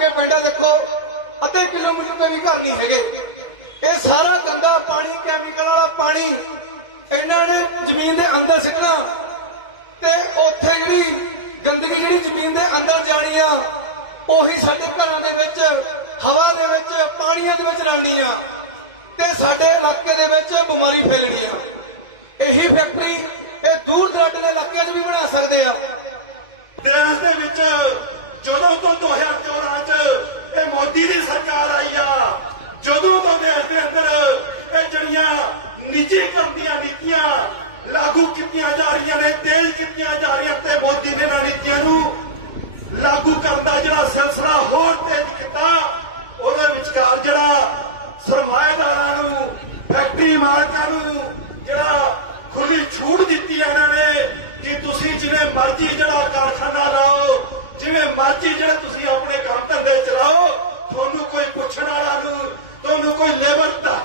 ਦੇਖੋ। ਅੱਧੇ ਕਿਲੋਮੀਟਰ ਤੋਂ ਵੀ ਘਰ ਨਹੀਂ ਹੈਗੇ। ਇਹ ਸਾਰਾ ਗੰਦਾ ਪਾਣੀ ਕੈਮੀਕਲ ਵਾਲਾ ਪਾਣੀ ਇਹਨਾਂ ਨੇ ਜ਼ਮੀਨ ਦੇ ਅੰਦਰ ਸਿੱਟਣਾ। ਤੇ ਉੱਥੇ ਜਿਹੜੀ ਗੰਦਗੀ ਜਿਹੜੀ ਜ਼ਮੀਨ ਦੇ ਅੰਦਰ ਜਾਣੀ ਆ, ਉਹੀ ਸਾਡੇ ਘਰਾਂ ਦੇ ਵਿੱਚ, ਹਵਾ ਦੇ ਵਿੱਚ, ਪਾਣੀਆਂ ਦੇ ਵਿੱਚ ਰਲਣੀ ਆ। ਤੇ ਸਾਡੇ ਇਲਾਕੇ ਦੇ ਵਿੱਚ ਬਿਮਾਰੀ ਫੈਲਣੀ ਆ। ਇਹੀ ਫੈਕਟਰੀ ਇਹ ਦੂਰ ਦਰਾਡੇ ਦੇ ਇਲਾਕਿਆਂ 'ਚ ਵੀ ਬਣਾ ਸਕਦੇ ਆ। ਦੇਸ਼ ਦੇ ਵਿੱਚ ਜਦੋਂ ਤੋਂ 2014 ਚ ਇਹ ਮੋਦੀ ਦੀ ਸਰਕਾਰ ਆਈ ਆ। ਜਦੋਂ ਤੋਂ ਦੇਸ਼ ਦੇ ਅੰਦਰ, ਇਹ ਜਿਹੜੀਆਂ ਨਿੱਜੀਕਰਨ ਦੀਆਂ ਨੀਤੀਆਂ ਲਾਗੂ ਕੀਤੀਆਂ ਜਾ ਰਹੀਆਂ ਨੇ, ਤੇਜ਼ ਕੀਤੀਆਂ ਜਾ ਰਹੀਆਂ ਤੇ ਮੋਦੀ ਨੇ ਇਹਨਾਂ ਨੀਤੀਆਂ ਨੂੰ ਲਾਗੂ ਕਰਨ ਦਾ ਜਿਹੜਾ ਸਿਲਸਿਲਾ ਹੋਰ ਤੇਜ਼ ਕੀਤਾ, ਉਹਦੇ ਵਿਚਕਾਰ ਜਿਹੜਾ ਸਰਮਾਏਦਾਰਾਂ ਨੂੰ, ਫੈਕਟਰੀ ਮਾਲਕਾਂ ਨੂੰ ਜਿਹੜਾ ਖੁੱਲੀ ਛੂਟ ਦਿੱਤੀ ਹੈ ਇਹਨਾਂ ਨੇ ਕਿ ਤੁਸੀਂ ਜਿਵੇਂ ਮਰਜ਼ੀ ਜਿਹੜਾ ਕਾਰਖਾਨਾ ਜਿਵੇਂ ਮਰਜ਼ੀ ਜਿਹੜਾ ਤੁਸੀਂ ਆਪਣੇ ਕੰਮ ਧੰਦੇ ਚਲਾਓ ਤੁਹਾਨੂੰ ਕੋਈ ਪੁੱਛਣ ਵਾਲਾ ਨੂੰ, ਤੁਹਾਨੂੰ ਕੋਈ ਲੇਬਰ ਦਫ਼ਤਰ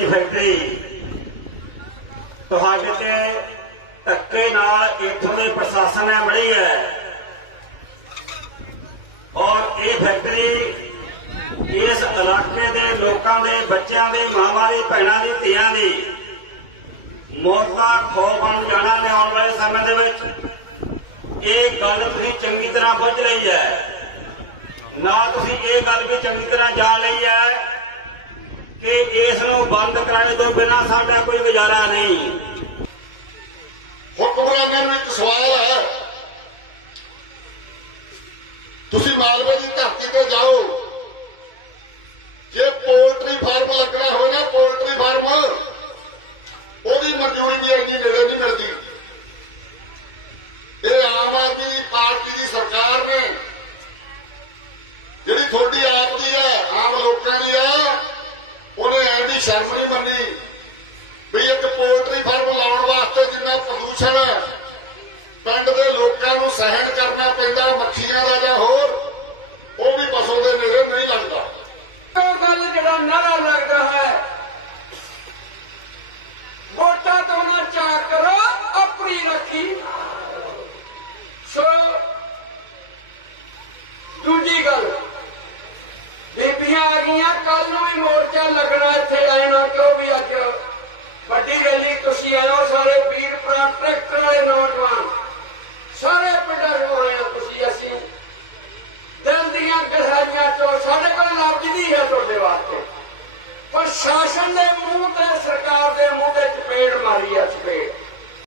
ਜਿਹੜੀ ਫੈਕਟਰੀ ਤੁਹਾਡੇ ਤੇ ਧੱਕੇ ਨਾਲ ਇੱਥੋਂ ਦੇ ਪ੍ਰਸ਼ਾਸਨ ਨੇ ਬਣੀ ਹੈ। ਔਰ ਇਹ ਫੈਕਟਰੀ ਇਸ ਇਲਾਕੇ ਦੇ ਲੋਕਾਂ ਦੇ ਬੱਚਿਆਂ ਦੇ, ਮਾਵਾਂ ਦੀ, ਭੈਣਾਂ ਦੀ, ਧੀਆਂ ਦੀ ਮੌਤਾਂ ਖੋ ਬਣ ਜਾਣਾ ਨੇ ਆਉਣ ਵਾਲੇ ਸਮੇਂ ਦੇ ਵਿੱਚ ਇਹ ਗੱਲ ਤੁਸੀਂ ਚੰਗੀ ਤਰ੍ਹਾਂ ਬੁੱਝ ਲਈ ਹੈ। ਨਾ ਤੁਸੀਂ ਇਹ ਗੱਲ ਵੀ ਚੰਗੀ ਤਰ੍ਹਾਂ ਜਾਣ ਲਈ ਹੈ ਕਿ ਇਸ ਨੂੰ ਬੰਦ ਕਰਾਏ ਤੋਂ ਬਿਨਾਂ ਸਾਡਾ ਕੋਈ ਗੁਜ਼ਾਰਾ ਨਹੀਂ। ਹੁਕਮਰਾਨਾਂ ਨੂੰ ਇੱਕ ਸਵਾਲ ਹੈ। ਤੁਸੀਂ ਮਾਲਵੇ ਦੀ ਧਰਤੀ ਤੇ ਜਾਓ। ਜੇ ਪੋਲਟਰੀ ਫਾਰਮ ਲੱਗਣਾ ਕੱਲ ਨੂੰ ਵੀ ਮੋਰਚਾ ਲੱਗਣਾ ਇੱਥੇ ਆਇਣਾ ਕਿਉਂ ਵੀ ਅੱਜ ਵੱਡੀ ਰੈਲੀ ਤੁਸੀਂ ਆਇਓ ਸਾਰੇ ਵੀਰ ਭਰਾ, ਟਰੈਕਟਰ ਵਾਲੇ ਨੌਜਵਾਨ, ਸਾਰੇ ਪਿੰਡਾਂ ਤੋਂ ਆਏ ਤੁਸੀਂ, ਅਸੀਂ ਦਿਲ ਦੀਆਂ ਗਹਿਰਾਈਆਂ ਚੋਂ, ਸਾਡੇ ਕੋਲ ਲਫ਼ਜ਼ ਨਹੀਂ ਹੈ ਤੁਹਾਡੇ ਵਾਸਤੇ। ਪਰ ਸ਼ਾਸਨ ਦੇ ਮੂੰਹ ਤੇ, ਸਰਕਾਰ ਦੇ ਮੂੰਹ ਤੇ ਚਪੇੜ ਮਾਰੀ ਹੈ ਚਪੇੜ।